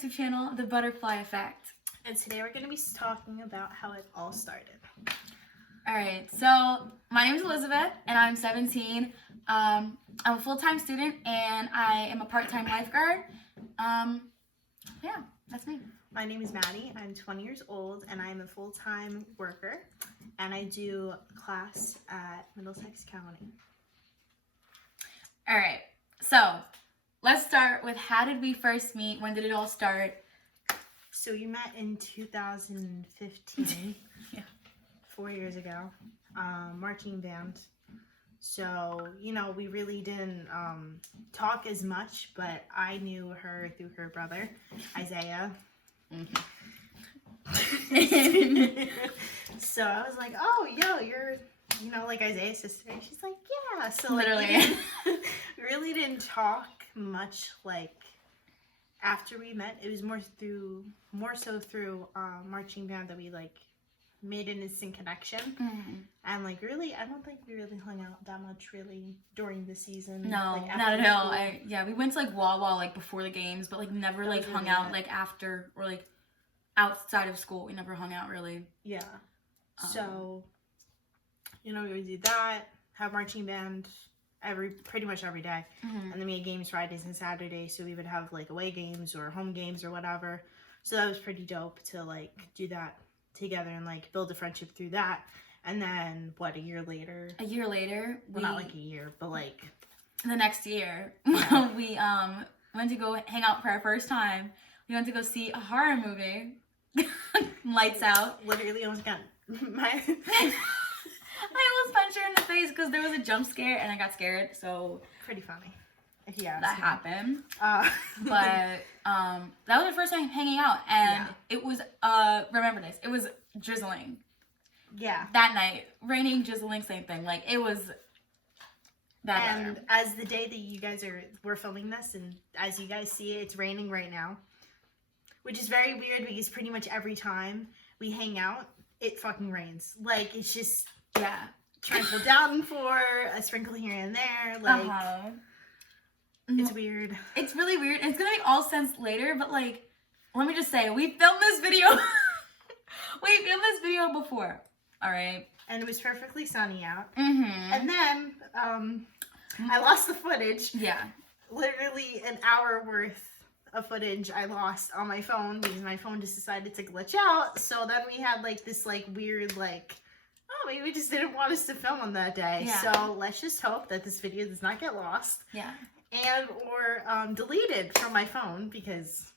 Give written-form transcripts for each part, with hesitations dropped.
YouTube channel, The Butterfly Effect. And today we're going to be talking about how it all started. Alright, so my name is Elizabeth and I'm 17. I'm a full-time student and I am a part-time lifeguard. Yeah, that's me. My name is Maddie. I'm 20 years old and I'm a full-time worker. And I do class at Middlesex County. Alright, so let's start with how did we first meet? When did it all start? So you met in 2015, Yeah. 4 years ago, marching band. So, you know, we really didn't talk as much, but I knew her through her brother, Isaiah. So I was like, oh, yo, you're, you know, like Isaiah's sister. And she's like, yeah. So like, Literally. we really didn't talk much, like, after we met. It was more so through marching band that we, like, made an instant connection. And, like, really, I don't think we really hung out that much, really, during the season. No, like, not at all. school. We went to, like, Wawa, like, before the games, but, like, never, like, hung out, like, after, or, like, outside of school. We never hung out, really. Yeah. So, you know, we would do that, have marching band pretty much every day. And then we had games Fridays and Saturdays, so we would have, like, away games or home games or whatever. So that was pretty dope to, like, do that together and, like, build a friendship through that. And then, what, a year later? A year later, Well, not like a year, but, like... the next year, Yeah. we went to go hang out for our first time. We went to go see a horror movie. Lights out. Literally almost got my... I almost punched her in the face because there was a jump scare and I got scared, so... Pretty funny. If you ask that me. happened. But... that was our first time hanging out, and Yeah. it was, remember this, it was drizzling. Yeah. That night. Raining, drizzling, same thing. Like, it was that And weather. as the day that we're filming this, and as you guys see it, it's raining right now. Which is very weird because pretty much every time we hang out, it fucking rains. Like, it's just Yeah. trickle down for a sprinkle here and there. Like, it's weird. It's really weird. It's gonna make all sense later, but, like, let me just say, we filmed this video. We filmed this video before. Alright? And it was perfectly sunny out. Mm-hmm. And then, I lost the footage. Yeah. Literally an hour worth of footage I lost on my phone because my phone just decided to glitch out. So then we had, like, this, like, weird, like, oh, maybe we just didn't want us to film on that day. Yeah. So let's just hope that this video does not get lost. Yeah. And or deleted from my phone because,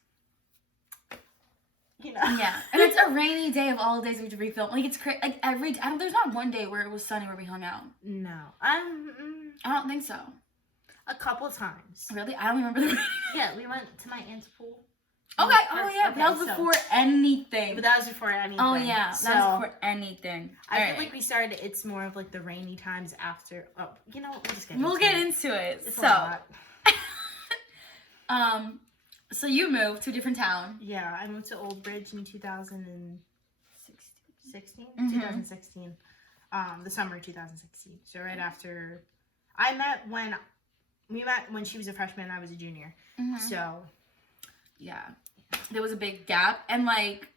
you know. Yeah. And it's a rainy day of all days we have to refilm. Like, it's crazy. Like, there's not one day where it was sunny where we hung out. No. I don't think so. A couple times. Really? I don't remember the Yeah, we went to my aunt's pool. Okay. Oh, yeah. Okay, that was so- before anything. But that was before anything. Oh, yeah. So, That was before anything. I feel like we started, it's more of like the rainy times after. Oh, you know, We'll get into it. It's a So, lot. so you moved to a different town. Yeah, I moved to Old Bridge in 2016. Mhm. 2016. The summer of 2016. So right after, we met when she was a freshman and I was a junior. So, Yeah. There was a big gap. And, like,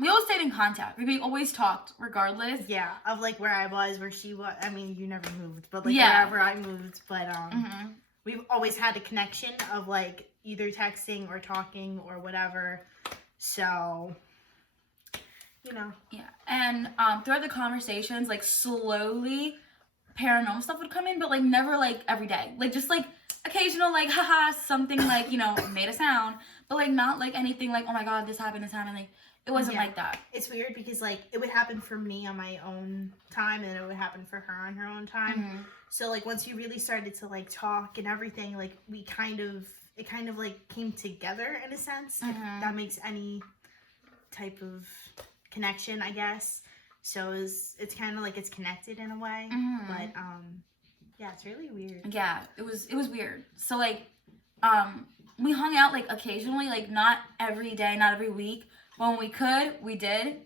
we always stayed in contact. We always talked regardless. yeah, of like where I was, where she was. I mean, you never moved, but like Yeah. wherever I moved. But we've always had a connection of like either texting or talking or whatever. So, you know. Yeah. And throughout the conversations, like, slowly paranormal stuff would come in, but, like, never, like, every day. Like, just, like, occasional, like, haha, something, like, you know, made a sound. But, like, not, like, anything like, oh, my God, this happened. Like, it wasn't Yeah. like that. It's weird because, like, it would happen for me on my own time and it would happen for her on her own time. So, like, once we really started to, like, talk and everything, like, it kind of, like, came together in a sense. If that makes any type of connection, I guess. So, it's kind of like it's connected in a way. But, yeah, it's really weird. Yeah, it was weird. So, like, we hung out, like, occasionally, like, not every day, not every week. When we could, we did.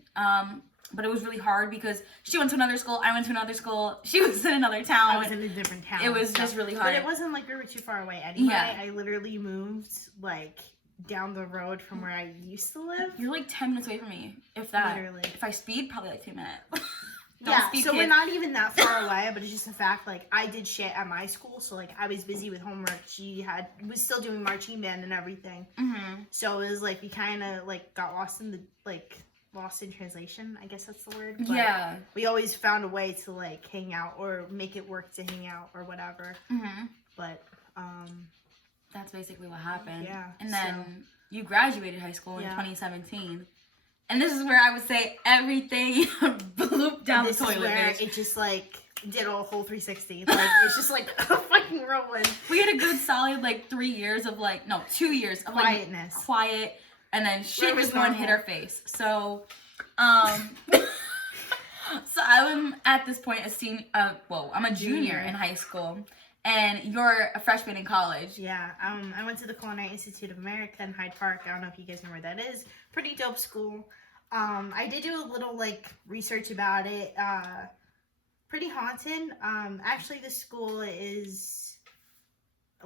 But it was really hard because she went to another school, I went to another school, she was in another town. I was in a different town. It was just really hard. But it wasn't like we were too far away anyway. Yeah. I literally moved, like, down the road from where I used to live. You're like 10 minutes away from me, if that. Literally. If I speed, probably like 2 minutes. Yeah, speed, so kids. we're not even that far away, but it's just a fact, like, I did shit at my school, so, like, I was busy with homework. She was still doing marching band and everything. Mm-hmm. So it was, like, we kind of, like, got lost in translation, I guess that's the word. But Yeah. we always found a way to, like, hang out or make it work to hang out or whatever. Mm-hmm. But, that's basically what happened. Yeah. And then you graduated high school in Yeah. 2017. And this is where I would say everything blooped down this the toilet. is where bitch. it just, like, did a whole 360. Like, it's just, like, a fucking whirlwind. We had a good solid, like, 3 years of, like, no, 2 years of, Quietness. like, quiet. And then shit was was going to hit our normal. face. So, so I'm at this point a senior, I'm a junior in high school. And you're a freshman in college. Yeah, I went to the Culinary Institute of America in Hyde Park. I don't know if you guys know where that is. Pretty dope school. I did do a little, like, research about it. Pretty haunted. Actually, the school is,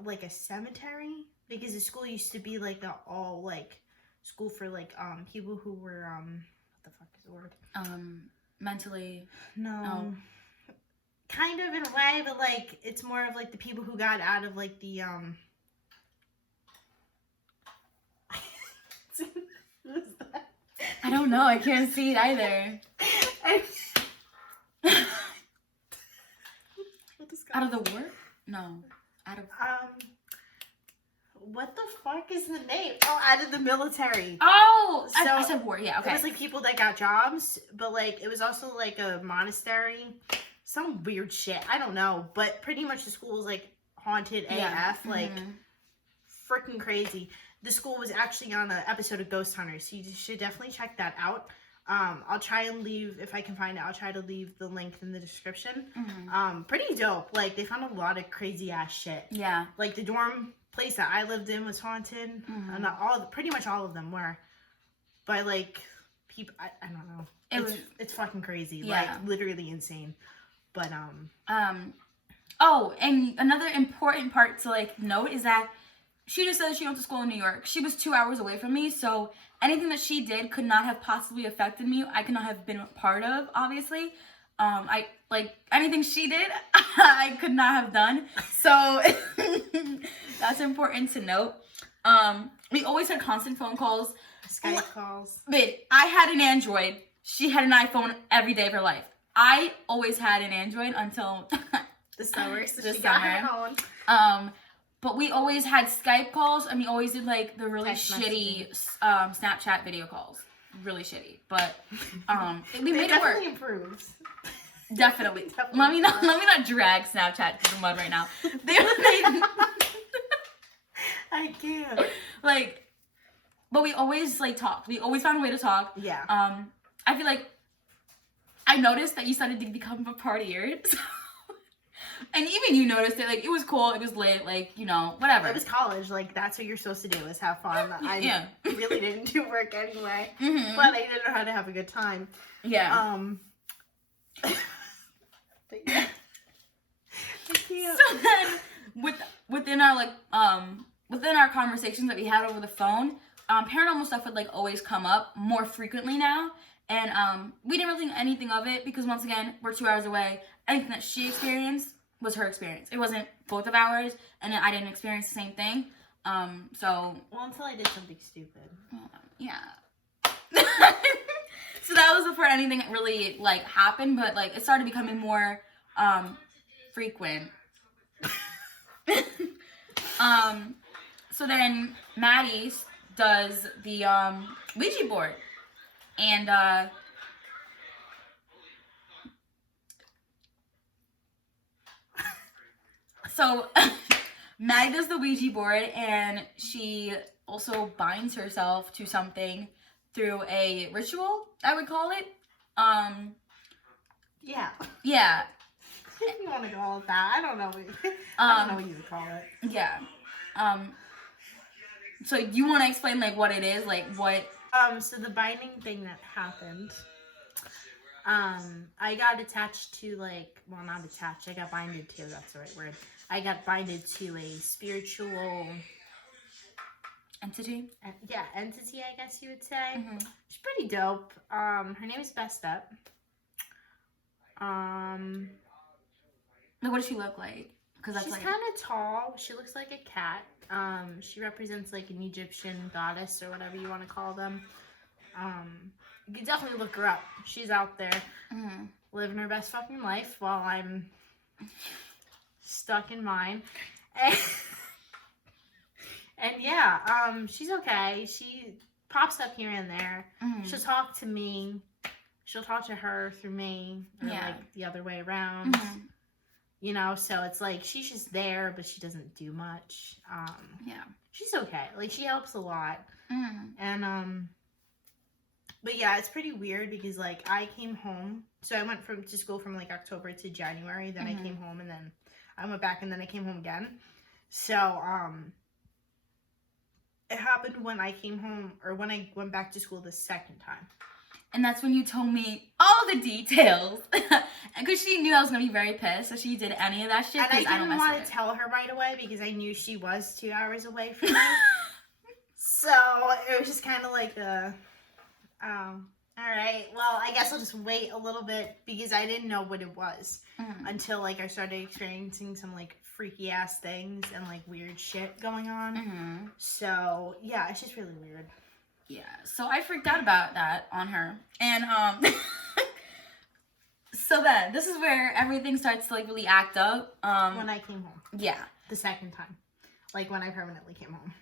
like, a cemetery. Because the school used to be, like, a all, like, school for, like, people who were, what the fuck is the word? Mentally. No. Oh. Kind of in a way, but, like, it's more of, like, the people who got out of, like, the, Who's that? I don't know. I can't see it either. Out of the war? No. Out of... What the fuck is the name? Oh, out of the military. Oh! I So, said war. Yeah, okay. It was, like, people that got jobs, but, like, it was also, like, a monastery. Some weird shit. I don't know. But pretty much the school was, like, haunted AF. Like, freaking crazy. The school was actually on an episode of Ghost Hunters, so you should definitely check that out. I'll try and leave, if I can find it, I'll try to leave the link in the description. Pretty dope. Like, they found a lot of crazy ass shit. Yeah. Like, the dorm place that I lived in was haunted. And pretty much all of them were. By, like, people, I don't know. It's fucking crazy. Yeah. Like, literally insane. But, oh, and another important part to, like, note is that she just said she went to school in New York. She was 2 hours away from me, so anything that she did could not have possibly affected me. I could not have been a part of, obviously. Anything she did, I could not have done. So, that's important to note. We always had constant phone calls. Skype calls. But I had an Android. She had an iPhone every day of her life. I always had an Android until the summer. So the she got summer. her own. But we always had Skype calls, and we always did, like, the really Text shitty Snapchat video calls. Really shitty. But we made it work. Definitely improved. Definitely. Let me not drag Snapchat to the mud right now. I can't. Like, but we always, like, talked. We always found a way to talk. Yeah. I feel like I noticed that you started to become a partier. So, and even you noticed it. Like, it was cool. It was lit. Like, you know, whatever. It was college. Like, that's what you're supposed to do, is have fun. I really didn't do work anyway. But I didn't know how to have a good time. Yeah. But yeah. I can't. So then, within our conversations that we had over the phone, paranormal stuff would, like, always come up more frequently now. And we didn't really think anything of it because, once again, we're 2 hours away. Anything that she experienced was her experience. It wasn't both of ours, and I didn't experience the same thing. Well, until I did something stupid. Yeah. So that was before anything really, like, happened, but, like, it started becoming more frequent. So then Maddie does the Ouija board. And so Maddie does the Ouija board, and she also binds herself to something through a ritual, I would call it. Yeah. Yeah. If you want to call it that, I don't know. I don't know what you would call it. Yeah. So you want to explain, like, what it is, like, what? So the binding thing that happened, I got attached to, like, well, not attached, I got binded to, that's the right word. I got binded to a spiritual Entity. Yeah, entity, I guess you would say. Mm-hmm. She's pretty dope. Her name is Best Up. Like, what does she look like? Because that's she's like kind of tall. She looks like a cat. She represents like an Egyptian goddess or whatever you want to call them. You can definitely look her up. She's out there living her best fucking life while I'm stuck in mine. And yeah, she's okay. She pops up here and there. She'll talk to me. She'll talk to her through me, or like the other way around. You know, so it's like she's just there, but she doesn't do much. She's okay. Like, she helps a lot. And but yeah, it's pretty weird because like I came home. So I went to school from like October to January. Then I came home, and then I went back, and then I came home again. So it happened when I came home, or when I went back to school the second time. And that's when you told me all the details. Because she knew I was going to be very pissed, so she did any of that shit. And I didn't want to tell her right away because I knew she was 2 hours away from me. So it was just kind of like all right, well, I guess I'll just wait a little bit because I didn't know what it was until like I started experiencing some like freaky ass things and like weird shit going on. So yeah, it's just really weird. Yeah, so I freaked out about that on her. And so then this is where everything starts to like really act up. When I came home. Yeah. The second time. Like when I permanently came home.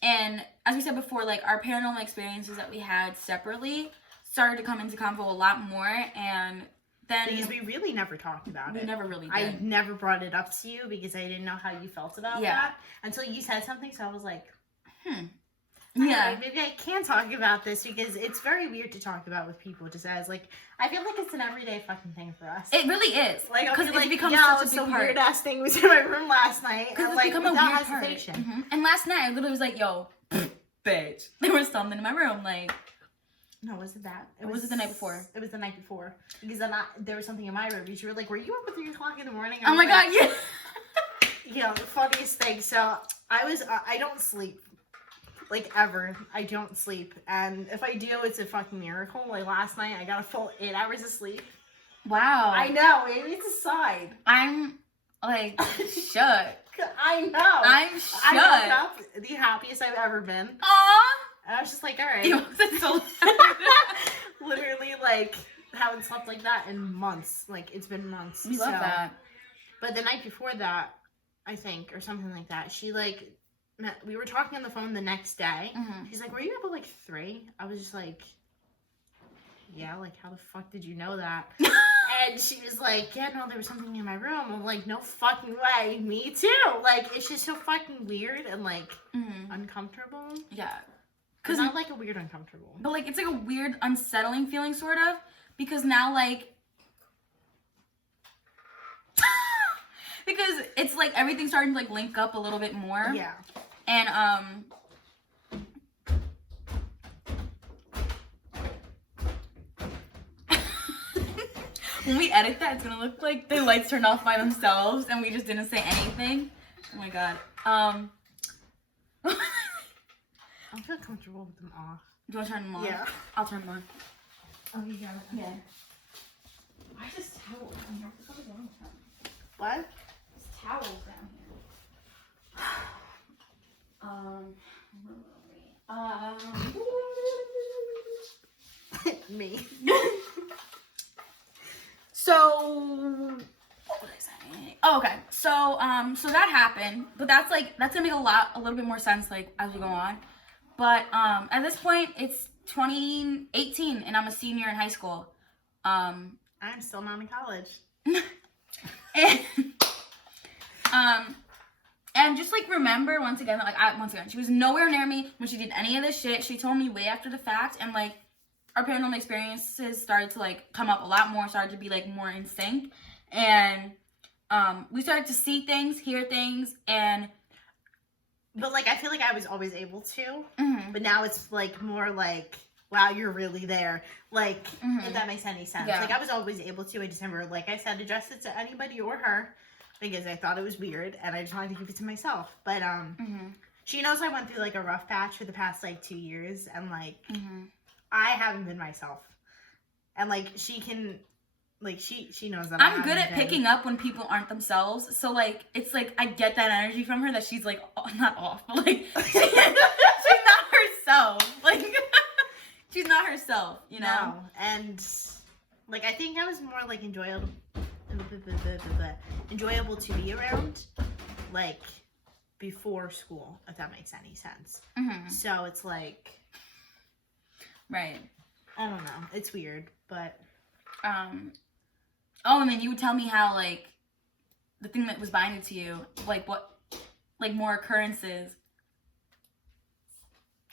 And as we said before, like our paranormal experiences that we had separately started to come into convo a lot more, and then because we really never talked about it. We never really did. I never brought it up to you because I didn't know how you felt about that until you said something. So I was like, yeah, maybe I can talk about this because it's very weird to talk about with people. Just as like, I feel like it's an everyday fucking thing for us. It really is. Like, because it's become yeah, such a big part. Weird ass thing was in my room last night. Because it's like, become a weird hesitation. Part. And last night I literally was like, yo, bitch, there was something in my room. Like, no, was it that? Was it the night before? It was the night before. Because then there was something in my room. You were like, were you up at 3 o'clock in the morning? Oh my god, yeah. You know, the funniest thing. So I don't sleep. Like, ever. I don't sleep. And if I do, it's a fucking miracle. Like, last night, I got a full 8 hours of sleep. Wow. I know. Maybe it's a sign. I'm, like, shook. I know. I'm shook. I woke up the happiest I've ever been. Aww. And I was just like, all right. You so Literally, like, haven't slept like that in months. Like, it's been months. We love that. But the night before that, I think, or something like that, she, like, we were talking on the phone the next day. She's like, were you up at, like, 3? I was just like, yeah, like, how the fuck did you know that? And she was like, yeah, no, there was something in my room. I'm like, no fucking way. Me too. Like, it's just so fucking weird and, like, uncomfortable. Yeah. Because not, like, a weird uncomfortable. But, like, it's, like, a weird unsettling feeling, sort of. Because now, like... because it's, like, everything's starting to, like, link up a little bit more. Yeah. And, when we edit that, it's gonna look like the lights turned off by themselves and we just didn't say anything. Oh my god. I feel comfortable with them off. Do you want to turn them on? Yeah. I'll turn them on. Oh, you got it. Yeah. Why is this towel down here? What the fuck is wrong with that? What? This towel's down here. Me. So what was I saying? Oh, okay. So so that happened, but that's gonna make a little bit more sense like as we go on. But at this point it's 2018 and I'm a senior in high school. I'm still not in college. And just like remember once again, she was nowhere near me when she did any of this shit. She told me way after the fact, and like our paranormal experiences started to like come up a lot more, started to be like more in sync, and we started to see things, hear things, and but like I feel like I was always able to, but now it's like more like, wow, you're really there. Like, if that makes any sense. Yeah. Like, I was always able to. I just never, like I said, address it to anybody or her because I thought it was weird and I just wanted to keep it to myself. But, She knows I went through like a rough patch for the past like 2 years, and like Mm-hmm. I haven't been myself, and like she can, like she knows that I'm good at picking up when people aren't themselves. So like it's like I get that energy from her that she's like not off, but like she's not herself. Like she's not herself, you know. No. And like I think I was more like enjoyable to be around, like before school, if that makes any sense. Mm-hmm. So it's like, right. I don't know. It's weird, but oh, and then you would tell me how like the thing that was binding to you, like what, like more occurrences.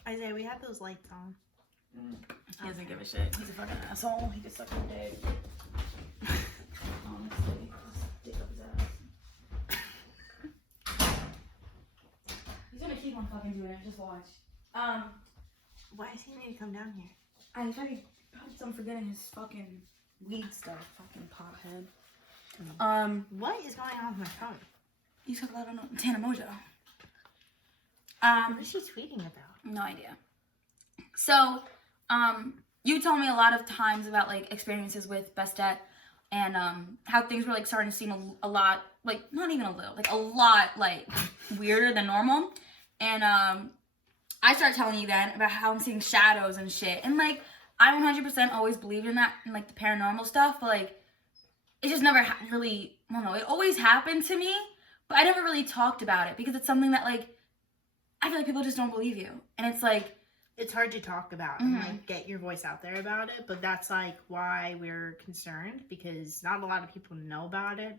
Isaiah, we had those lights on. He doesn't give a shit. He's a fucking asshole. He just suck your dick. Honestly, just dick up his ass. He's gonna keep on fucking doing it. Just watch. Why is he need to come down here? I tried I'm forgetting his fucking weed stuff. Fucking pothead. What is going on with my phone? You talk about Tana Mojo. What is she tweeting about? No idea. So, you told me a lot of times about like experiences with Bestette and how things were like starting to seem a lot like not even a little like a lot like weirder than normal. And I started telling you then about how I'm seeing shadows and shit. And like I 100% always believed in that and like the paranormal stuff, but like it just never really, I don't know, it always happened to me, but I never really talked about it because it's something that like I feel like people just don't believe you. And it's like it's hard to talk about and like get your voice out there about it, but that's like why we're concerned, because not a lot of people know about it.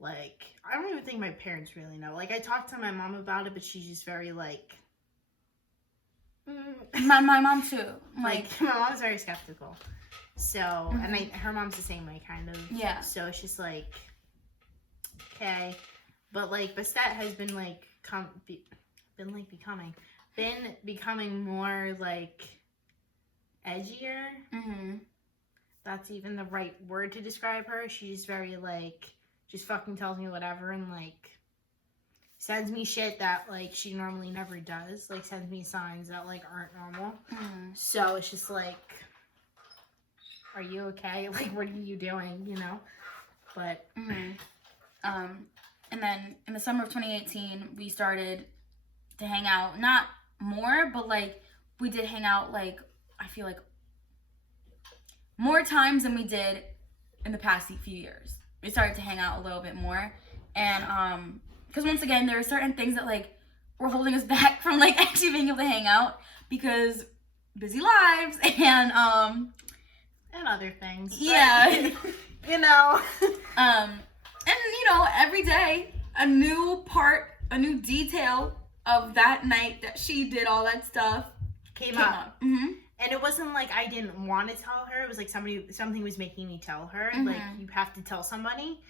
Like I don't even think my parents really know. Like I talked to my mom about it, but she's just very like my mom too. Like my mom's very skeptical. So and her mom's the same way kind of. Yeah. So it's just like okay, but like Bestette has been like becoming more like edgier. That's even the right word to describe her. She's very like just fucking tells me whatever and like sends me shit that like she normally never does. Like sends me signs that like aren't normal. So it's just like, are you okay? Like what are you doing? You know? But and then in the summer of 2018 we started to hang out, not more, but like we did hang out like I feel like more times than we did in the past few years. We started to hang out a little bit more, and because once again there are certain things that like were holding us back from like actually being able to hang out because busy lives and other things. Yeah. You know. And you know, every day a new part, a new detail of that night that she did all that stuff came up. And it wasn't like I didn't want to tell her. It was like something was making me tell her. Like you have to tell somebody.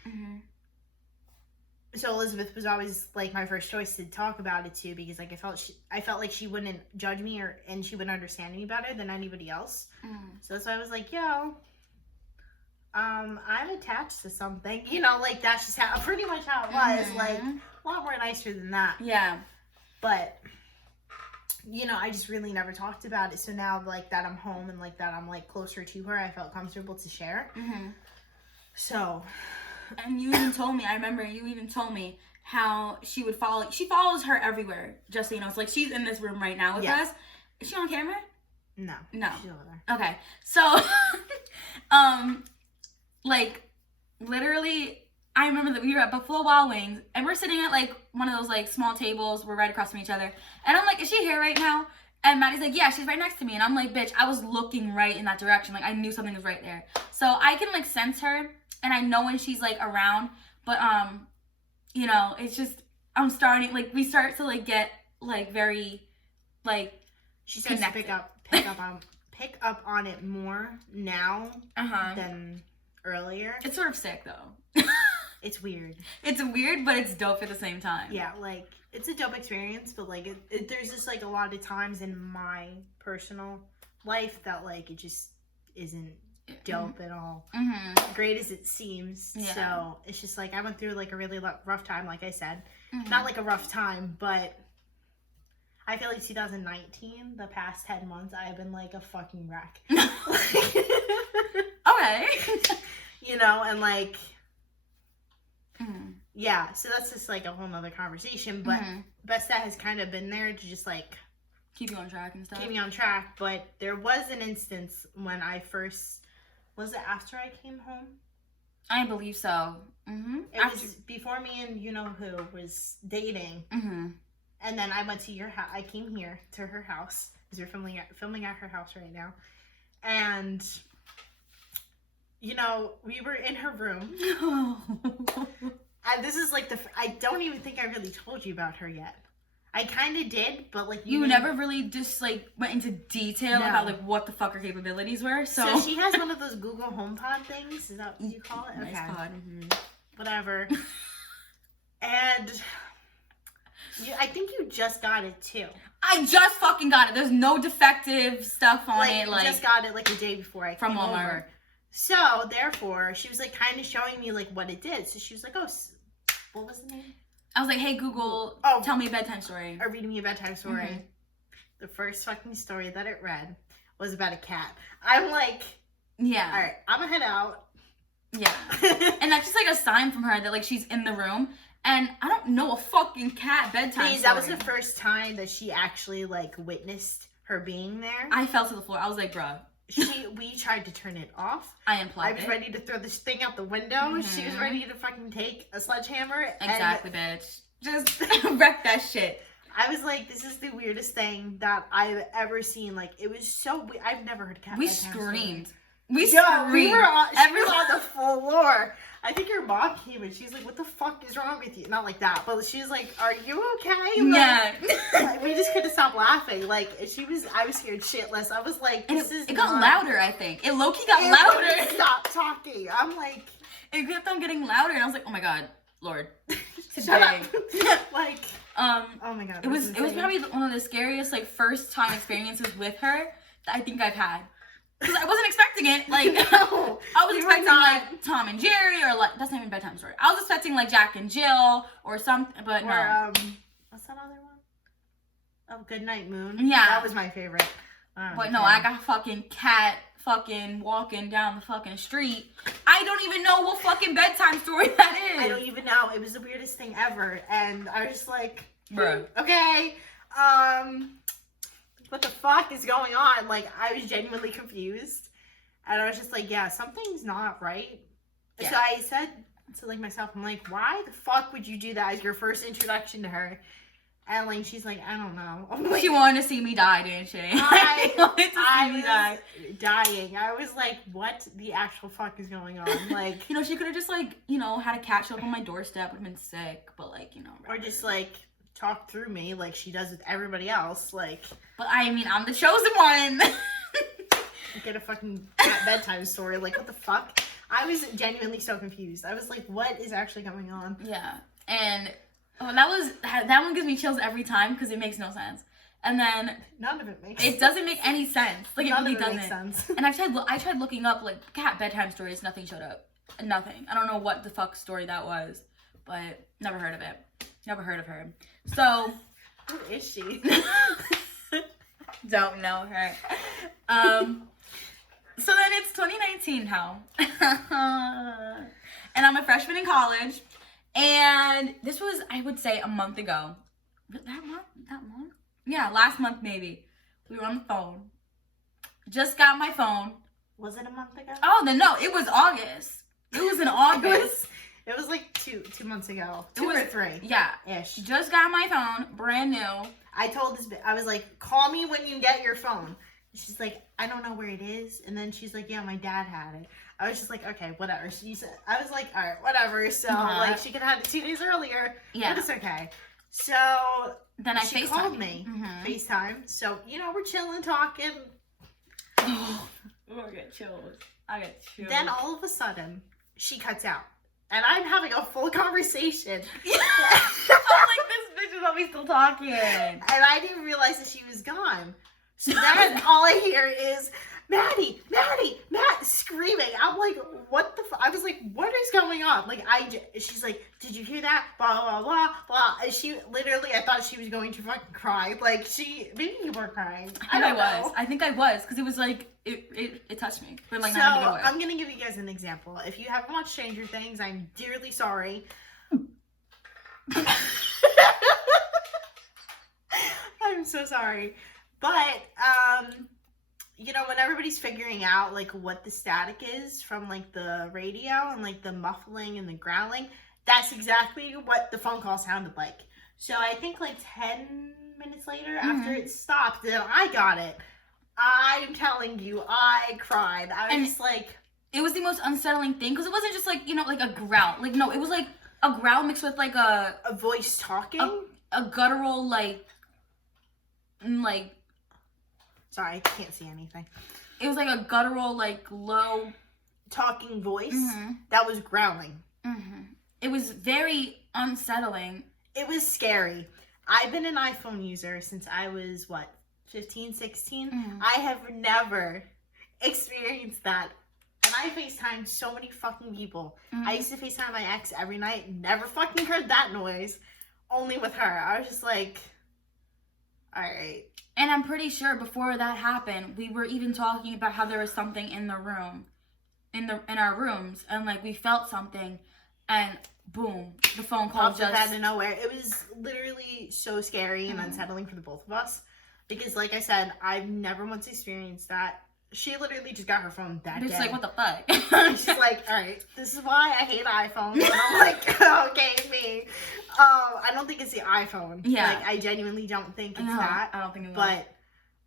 So Elizabeth was always like my first choice to talk about it to, because like I felt like she wouldn't judge me and she would understand me better than anybody else. So that's why I was like, yo, I'm attached to something. You know, like that's just pretty much how it was. Like a lot more nicer than that. Yeah. But you know, I just really never talked about it. So now, like, that I'm home and, like, that I'm, like, closer to her, I felt comfortable to share. So. And you even told me, I remember you even told me how she would follow. She follows her everywhere, just so you know. It's like she's in this room right now with us. Is she on camera? No. No. She's over there. Okay. So, like, literally, I remember that we were at Buffalo Wild Wings, and we're sitting at, like, one of those, like, small tables. We're right across from each other. And I'm like, is she here right now? And Maddie's like, yeah, she's right next to me. And I'm like, bitch, I was looking right in that direction. Like, I knew something was right there. So I can, like, sense her, and I know when she's, like, around. But, you know, it's just, I'm starting, like, we start to, like, get, like, very, like, she starts to pick up on it more now than earlier. It's sort of sick, though. It's weird. It's weird, but it's dope at the same time. Yeah, like, it's a dope experience, but, like, there's just, like, a lot of times in my personal life that, like, it just isn't dope at all. Great as it seems. Yeah. So, it's just, like, I went through, like, a really rough time, like I said. Not, like, a rough time, but I feel like 2019, the past 10 months, I have been like a fucking wreck. Okay. You know, and like, yeah, so that's just like a whole nother conversation. But Best Dad has kind of been there to just like keep you on track and stuff. Keep me on track. But there was an instance when I first, was it after I came home? I believe so. It was before me and you know who was dating. And then I went to your house. I came here to her house because we're filming at her house right now. And, you know, we were in her room. And this is like I don't even think I really told you about her yet. I kind of did, but like you never really just like went into detail about like what the fuck her capabilities were. So she has one of those Google HomePod things. Is that what you call it? Nice okay. pod. Whatever. And I think you just got it too. I just fucking got it. There's no defective stuff on it. Like just got it like the day before I came from Walmart. Over. So therefore, she was like kind of showing me like what it did. So she was like, "Oh, what was the name?" I was like, "Hey Google, tell me a bedtime story." Or reading me a bedtime story. The first fucking story that it read was about a cat. I'm like, yeah. All right, I'm gonna head out. Yeah. And that's just like a sign from her that like she's in the room. And I don't know a fucking cat bedtime story. That was the first time that she actually like witnessed her being there. I fell to the floor. I was like, bruh. We tried to turn it off. I unplugged I was ready to throw this thing out the window. She was ready to fucking take a sledgehammer. Exactly, bitch. Just wreck that shit. I was like, this is the weirdest thing that I've ever seen. Like, it was so weird. I've never heard a cat. We screamed. We were on the floor. I think your mom came and she's like, what the fuck is wrong with you? Not like that, but she's like, are you okay? Like, yeah. We just couldn't stop laughing. Like, I was scared shitless. I was like, it got louder, I think. It low-key got louder. Stop talking. I'm like. It kept on getting louder and I was like, oh my God, Lord. Shut up. Like, oh my God. It was probably one of the scariest, like, first time experiences with her that I think I've had. Because I wasn't expecting it. Like, no, I was expecting, like, Tom and Jerry, or, like, that's not even a bedtime story. I was expecting, like, Jack and Jill, or something, but no. What's that other one? Oh, Goodnight Moon. Yeah. That was my favorite. But no, I got a fucking cat fucking walking down the fucking street. I don't even know what fucking bedtime story that is. I don't even know. It was the weirdest thing ever. And I was just like, bruh. Okay, what the fuck is going on? Like, I was genuinely confused. And I was just like, yeah, something's not right. Yeah. So I said to, like, myself, I'm like, why the fuck would you do that as your first introduction to her? And, like, she's like, I don't know. Like, she wanted to see me die, didn't she? I was dying. I was like, what the actual fuck is going on? Like, you know, she could have just, like, you know, had a cat show up on my doorstep, would have been sick, but, like, you know. Or just, like, talk through me like she does with everybody else. Like, but I mean, I'm the chosen one. Get a fucking cat bedtime story. Like, what the fuck? I was genuinely so confused. I was like, what is actually going on? Yeah. And that one gives me chills every time because it makes no sense. And then none of it makes sense. It doesn't make any sense. Like, none it really of it doesn't. Makes sense. And I tried looking up like cat bedtime stories, nothing showed up. Nothing. I don't know what the fuck story that was, but never heard of it. Never heard of her. So who is she? Don't know her. So then it's 2019 now. And I'm a freshman in college. And this was, I would say, a month ago. That month? Yeah, last month maybe. We were on the phone. Just got my phone. Was it a month ago? Oh, no, it was August. It was in August. It was like two months ago. Two or three. Yeah. Ish. Just got my phone, brand new. I told this, I was like, call me when you get your phone. She's like, I don't know where it is. And then she's like, yeah, my dad had it. I was just like, okay, whatever. She said, I was like, all right, whatever. So, like, she could have had it 2 days earlier. Yeah. But it's okay. So, then she called me. FaceTime. So, you know, we're chilling, talking. Oh, I get chills. Then all of a sudden, she cuts out. And I'm having a full conversation. Yeah. I'm like, this bitch is always still talking. And I didn't realize that she was gone. So then all I hear is, Maddie, Matt, screaming. I'm like, what the I was like, what is going on? Like, she's like, did you hear that? Blah, blah, blah, blah. And she literally, I thought she was going to fucking cry. Like, maybe you were crying. I think I was, because it was like, it touched me. But like, so, not in a good way. I'm going to give you guys an example. If you haven't watched Stranger Things, I'm dearly sorry. I'm so sorry. But, you know, when everybody's figuring out, like, what the static is from, like, the radio and, like, the muffling and the growling, that's exactly what the phone call sounded like. So I think, like, 10 minutes later, after it stopped, and I got it, I'm telling you, I cried. I was just like... It was the most unsettling thing, because it wasn't just, like, you know, like, a growl. Like, no, it was, like, a growl mixed with, like, a voice talking? A guttural, like... Sorry, I can't see anything. It was like a guttural, like, low... talking voice that was growling. It was very unsettling. It was scary. I've been an iPhone user since I was, 15, 16? I have never experienced that. And I FaceTimed so many fucking people. I used to FaceTime my ex every night. Never fucking heard that noise. Only with her. I was just like... Alright. And I'm pretty sure before that happened, we were even talking about how there was something in the room, in our rooms, and like we felt something, and boom, the phone call popped up out of nowhere. It was literally so scary and unsettling for the both of us, because like I said, I've never once experienced that. She literally just got her phone that day. She's like, what the fuck? She's like, alright, this is why I hate iPhones. And I'm like, okay, me. I don't think it's the iPhone. Yeah. Like, I genuinely don't think it's that. I don't think it was. But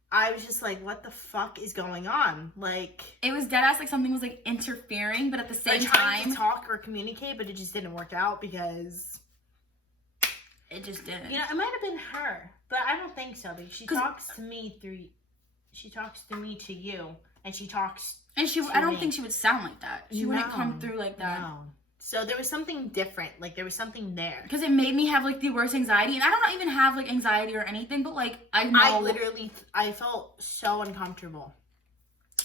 I was just like, what the fuck is going on? Like... It was deadass like something was like interfering, but at the same time... trying to talk or communicate, but it just didn't work out because... It just didn't. You know, it might have been her, but I don't think so. Because she talks to me through... She talks to me to you, and she talks and she. I don't think she would sound like that. She wouldn't come through like that. No. So there was something different. Like, there was something there. Because it made me have, like, the worst anxiety. And I don't even have, like, anxiety or anything, but, like, I felt so uncomfortable.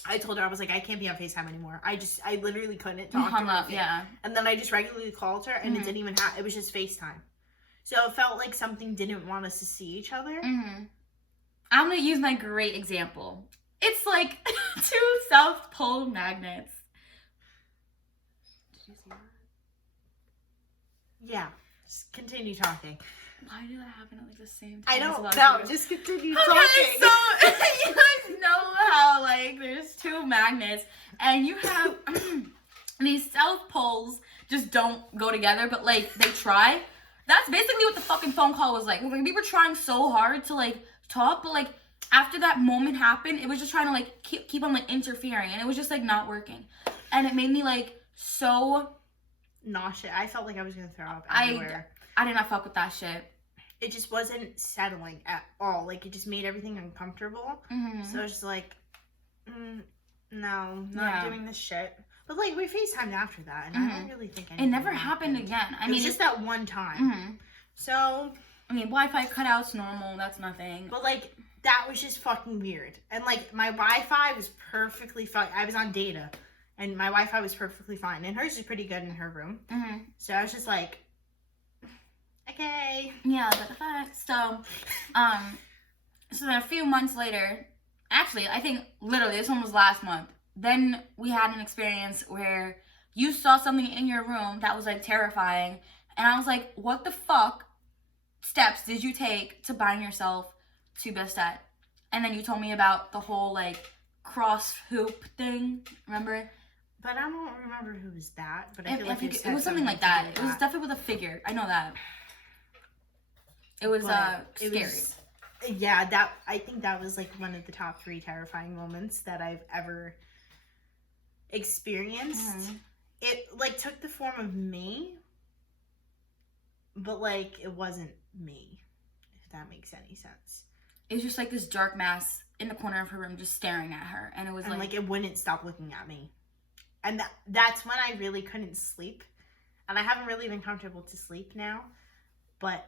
I told her, I was like, I can't be on FaceTime anymore. I literally couldn't talk to her. Yeah. And then I just regularly called her, and it didn't even it was just FaceTime. So it felt like something didn't want us to see each other. I'm going to use my great example. It's like 2 South Pole magnets. Did you see that? Yeah. Just continue talking. Why did that happen at like the same time? I don't know. Just continue talking. Okay, so you guys know how like there's 2 magnets and you have these South Poles just don't go together, but like they try. That's basically what the fucking phone call was like. We were trying so hard to like talk, but like after that moment happened, it was just trying to like keep on like interfering, and it was just like not working, and it made me like so nauseous. I felt like I was gonna throw up everywhere. I did not fuck with that shit. It just wasn't settling at all. Like, it just made everything uncomfortable. So I was just like, no, not doing this shit. But like, we FaceTimed after that, and I don't really think anything. It never happened again. I mean, it's just that one time. So I mean, Wi-Fi cutouts normal. That's nothing. But like, that was just fucking weird. And like, my Wi-Fi was perfectly fine. I was on data, and my Wi-Fi was perfectly fine, and hers is pretty good in her room. So I was just like, okay. Yeah, what the fuck? So then a few months later, actually, I think literally this one was last month. Then we had an experience where you saw something in your room that was like terrifying, and I was like, what the fuck steps did you take to bind yourself to Bastet? And then you told me about the whole like cross hoop thing, remember? But I don't remember who was that. But I feel like it was something like that. It was definitely with a figure. I know that. It was scary. Yeah, I think that was like one of the top 3 terrifying moments that I've ever experienced. It like took the form of me, but like it wasn't me, if that makes any sense. It was just like this dark mass in the corner of her room just staring at her, and it was like it wouldn't stop looking at me. And that's when I really couldn't sleep, and I haven't really been comfortable to sleep now. But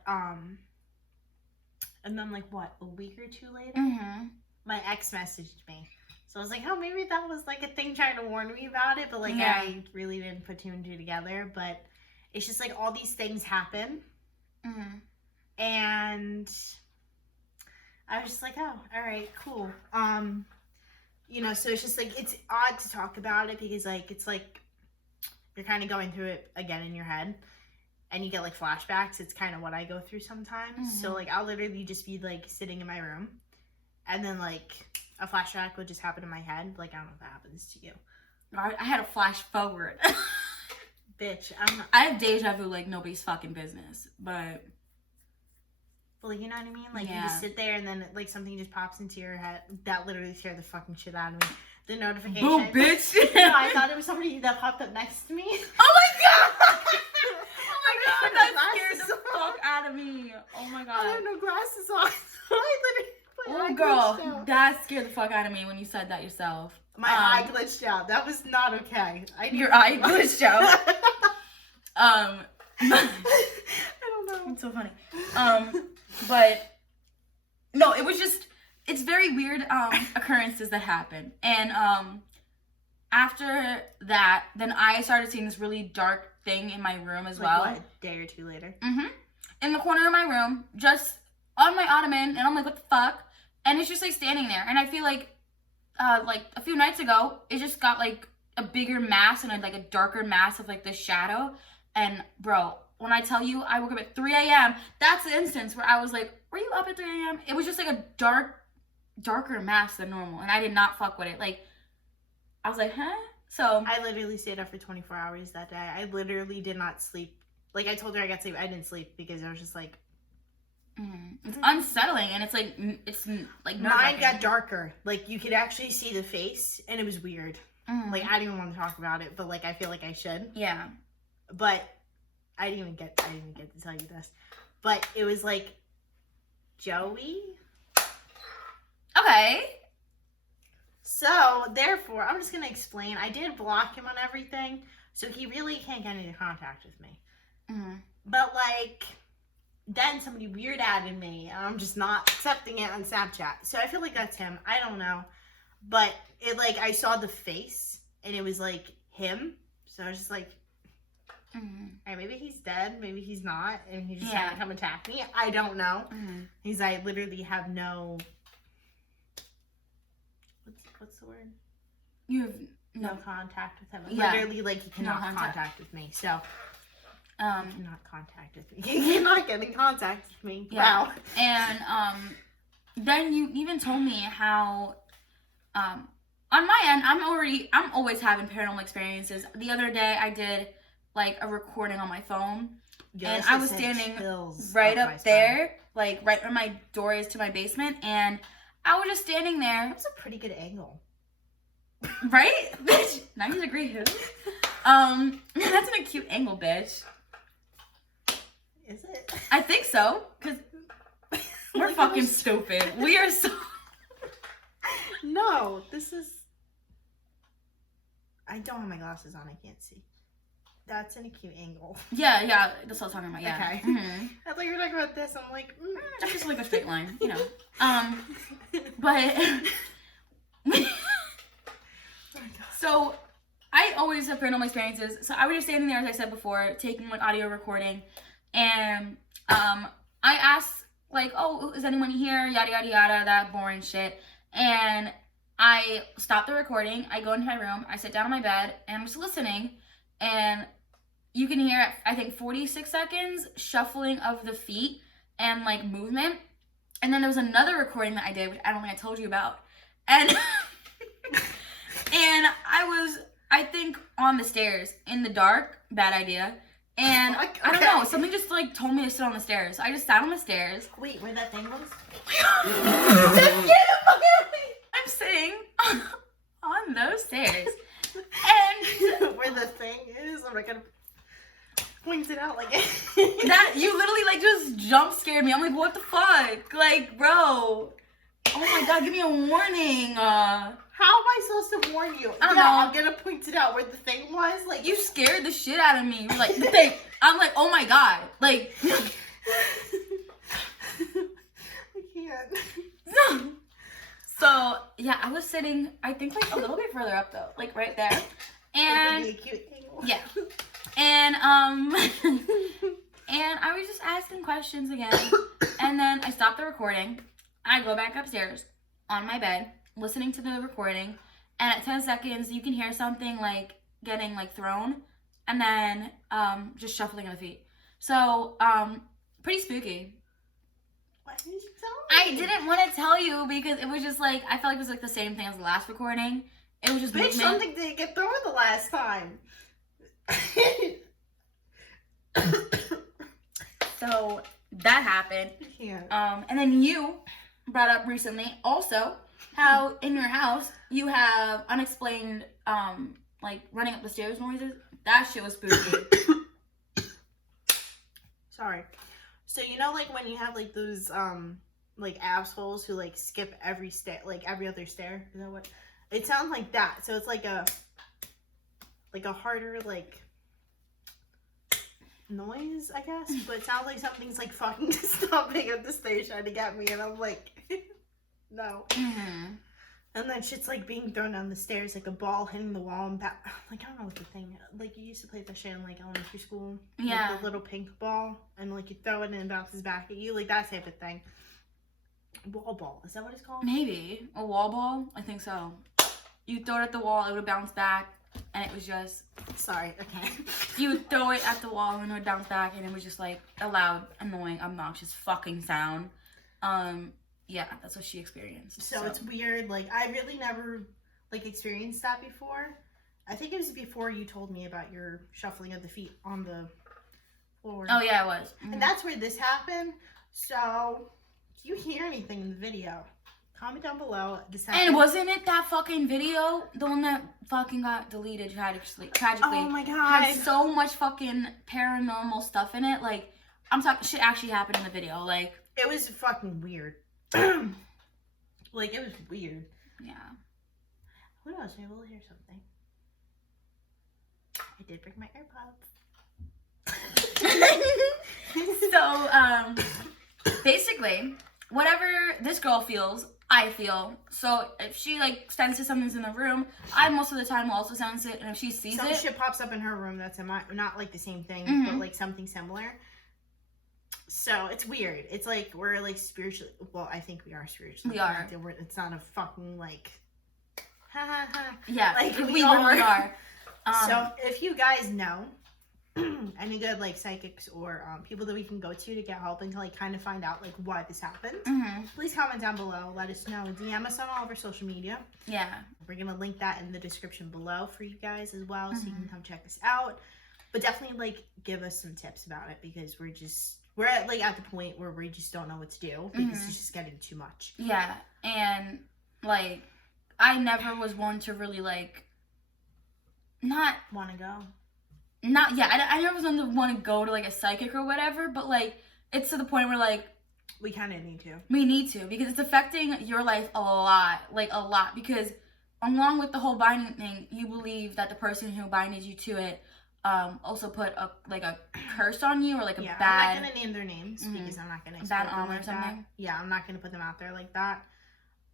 and then like what, a week or 2 later, my ex messaged me. So I was like, oh, maybe that was like a thing trying to warn me about it, but like Yeah. I really didn't put two and two together. But it's just like all these things happen, and I was just like, oh, all right, cool. You know, so it's just like it's odd to talk about it because like it's like you're kind of going through it again in your head, and you get like flashbacks. It's kind of what I go through sometimes. So like I'll literally just be like sitting in my room, and then like a flashback would just happen in my head. Like I don't know if that happens to you. I had a flash forward. Bitch, I have deja vu like nobody's fucking business, but well, you know what I mean? Like you just sit there and then like something just pops into your head. That literally scared the fucking shit out of me. The notification. boom, bitch. No, I thought it was somebody that popped up next to me. Oh my god! Oh my god, that scared the fuck out of me. Oh my god. I have no glasses on. I literally Oh girl, that scared the fuck out of me when you said that yourself. My eye glitched out. That was not okay. Your eye glitched out. I don't know. It's so funny. But no, it was just it's very weird occurrences that happen. And after that, then I started seeing this really dark thing in my room as well. What, a day or two later? In the corner of my room, just on my ottoman, and I'm like, what the fuck? And it's just like standing there. And I feel like a few nights ago, it just got like a bigger mass and like a darker mass of like this shadow. And bro, when I tell you I woke up at 3 a.m., that's the instance where I was like, were you up at 3 a.m.? It was just like a darker mass than normal. And I did not fuck with it. Like, I was like, huh? So I literally stayed up for 24 hours that day. I literally did not sleep. Like I told her I got sleep. I didn't sleep because I was just like, it's unsettling, and it's like mine got darker. Like you could actually see the face, and it was weird. Like I didn't even want to talk about it, but like I feel like I should. Yeah. But I didn't even get to tell you this. But it was like Joey. Okay. So therefore, I'm just gonna explain. I did block him on everything, so he really can't get into contact with me. But like. Then somebody weird added me, and I'm just not accepting it on Snapchat. So I feel like that's him. I don't know. But it like, I saw the face, and it was like him. So I was just like, all right, maybe he's dead, maybe he's not, and he's just trying to come attack me. I don't know. Because I literally have no, what's the word? You have no contact with him. Yeah. Literally, like, he cannot contact with me. So. Cannot contact with me. He cannot get in contact with me. Yeah. Wow. And then you even told me how on my end I'm always having paranormal experiences. The other day I did like a recording on my phone. And I was standing right up there, like right where my door is to my basement, and I was just standing there. That was a pretty good angle. Right? Bitch, 90 degree who? That's an acute angle, bitch. Is it? I think so, because we're fucking stupid. We are so... No, this is... I don't have my glasses on, I can't see. That's an acute angle. Yeah, that's what I was talking about, yeah. Okay. I thought you were talking about this, I'm like... That's just like a straight line, you know. But... So, I always have paranormal experiences. So, I was just standing there, as I said before, taking like audio recording. And I asked, like, oh, is anyone here? Yada, yada, yada, that boring shit. And I stop the recording. I go into my room. I sit down on my bed. And I'm just listening. And you can hear, I think, 46 seconds shuffling of the feet and, like, movement. And then there was another recording that I did, which I don't think I told you about. And... And I was, I think, on the stairs in the dark. Bad idea. And I don't know. Something just like told me to sit on the stairs. So I just sat on the stairs. Wait, where that thing was? I'm sitting on those stairs. And where the thing is, I'm not gonna point it out like that. You literally like just jump scared me. I'm like, what the fuck? Like, bro. Oh my god, give me a warning. How am I supposed to warn you? I don't know. I'm gonna point it out where the thing was. Like you scared the shit out of me. You're like the thing. I'm like, oh my god. Like I can't. So yeah, I was sitting. I think like a little bit further up though, like right there. Like, And a cute angle. yeah, and and I was just asking questions again, and then I stopped the recording. I go back upstairs on my bed, listening to the recording, and at 10 seconds you can hear something like getting like thrown, and then just shuffling of the feet. So pretty spooky. Why didn't you tell I me? didn't want to tell you because it was just like, I felt like it was like the same thing as the last recording. It was just Bitch, movement. something didn't get thrown the last time. So that happened. Yeah. And then you brought up recently also how in your house you have unexplained like running up the stairs noises. That shit was spooky. Sorry. So you know, like when you have like those like assholes who like skip every stair, like every other stair. You know what? It sounds like that. So it's like a harder like noise, I guess. But it sounds like something's like fucking stomping at the stairs trying to get me, and I'm like, no. Mm-hmm. And then shit's like being thrown down the stairs, like a ball hitting the wall and back. Like, I don't know what the thing. Like, you used to play that shit in like elementary school. Yeah. Like the little pink ball, and like you throw it and it bounces back at you, like that type of thing. Wall ball, is that what it's called? Maybe a wall ball. I think so. You throw it at the wall, it would bounce back, and it was just. Sorry. Okay. You would throw it at the wall and it would bounce back, and it was just like a loud, annoying, obnoxious fucking sound. Yeah, that's what she experienced. So it's weird. Like, I really never like experienced that before. I think it was before you told me about your shuffling of the feet on the floor. Oh yeah, it was. And that's where this happened. So, if you hear anything in the video, comment down below. This happened. And wasn't it that fucking video, the one that fucking got deleted tragically? Oh my god. Had so much fucking paranormal stuff in it. Like, I'm talking shit actually happened in the video. Like, it was fucking weird. Like, it was weird. yeah. Who knows? Maybe we'll hear something. I did bring my AirPods. So, basically, whatever this girl feels, I feel. So if she like senses something's in the room, I most of the time will also sense it, and if she sees Some it, shit pops up in her room that's in my, not like the same thing, Mhm. but like something similar. So it's weird. It's like we're like spiritually. Well, I think we are spiritually. We are. connected. It's not a fucking like. Ha ha ha. yeah, Like, we we really are. are. So if you guys know any good like psychics or people that we can go to get help and to like kind of find out like why this happened, Mhm. please comment down below. Let us know. DM us on all of our social media. Yeah. We're gonna link that in the description below for you guys as well, so you can come check us out. But definitely like give us some tips about it, because we're at like at the point where we just don't know what to do because it's just getting too much. Yeah, and like I never was one to really like not Want to go? I never was one to want to go to like a psychic or whatever, but like it's to the point where like We kind of need to. we need to, because it's affecting your life a lot, because along with the whole binding thing, you believe that the person who binded you to it also put a curse on you, or like a bad. I'm not gonna name their names because I'm not gonna bad exploit them omen like or something. that. Yeah, I'm not gonna put them out there like that.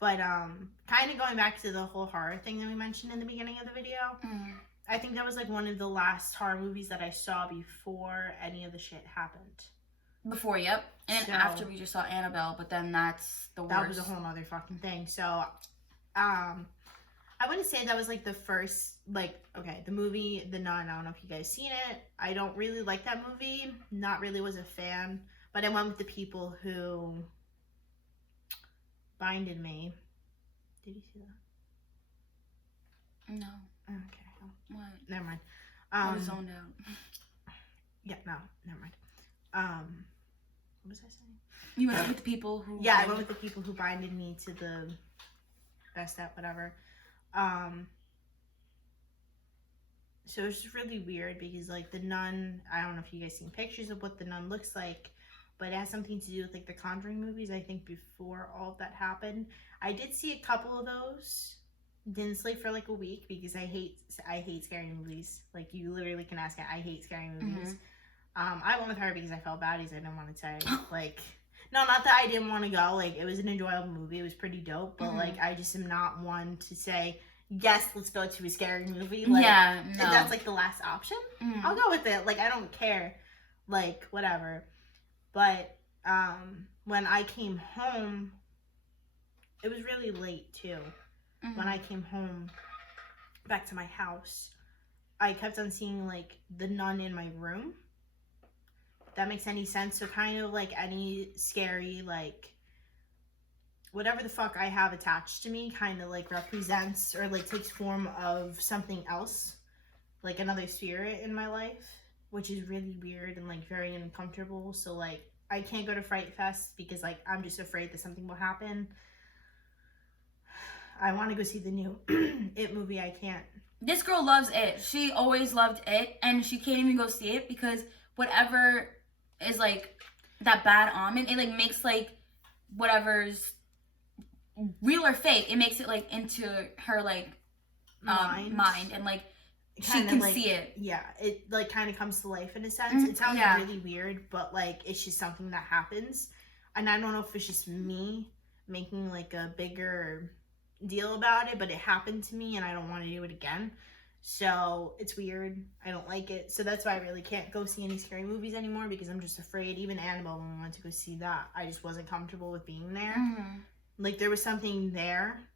But kind of going back to the whole horror thing that we mentioned in the beginning of the video, I think that was like one of the last horror movies that I saw before any of the shit happened. Before, yep, and So- after we just saw Annabelle, but then that's the worst. That was a whole other fucking thing. So, I wouldn't say that was like the first, like, okay, the movie The Nun. I don't know if you guys seen it. I don't really like that movie. Not really was a fan. But I went with the people who binded me. Did you see that? No. Okay. What? Never mind. I was zoned out. Yeah, no, never mind. What was I saying? You went with the people who. Yeah, I went with the people who binded me to the best at whatever. So it's just really weird because like the Nun, I don't know if you guys seen pictures of what the Nun looks like, but it has something to do with like the Conjuring movies. I think before all of that happened, I did see a couple of those. Didn't sleep for like a week because I hate scary movies. Like, you literally can ask it. I hate scary movies. I went with her because I felt bad because I didn't want to say like, no, not that I didn't want to go. Like, it was an enjoyable movie. It was pretty dope. But like, I just am not one to say, yes, let's go to a scary movie. Like, yeah, if no. that's like the last option, Mhm. I'll go with it. Like, I don't care. Like, whatever. But when I came home, it was really late too. Mhm. When I came home back to my house, I kept on seeing like the nun in my room. If that makes any sense. So kind of like any scary, like whatever the fuck I have attached to me kind of like represents or like takes form of something else, like another spirit in my life, which is really weird and like very uncomfortable. So like I can't go to Fright Fest because like I'm just afraid that something will happen. I want to go see the new It movie. I can't. This girl loves it. She always loved it, and she can't even go see it because whatever is like that bad omen, it like makes like whatever's real or fake, it makes it like into her like mind and like she Kinda can like, see it. Yeah, it like kind of comes to life in a sense. It sounds yeah. really weird, but like it's just something that happens, and I don't know if it's just me making like a bigger deal about it, but it happened to me, and I don't want to do it again. So it's weird. I don't like it. So that's why I really can't go see any scary movies anymore because I'm just afraid. Even Annabelle, when we went to go see that, I just wasn't comfortable with being there. Mm-hmm. Like there was something there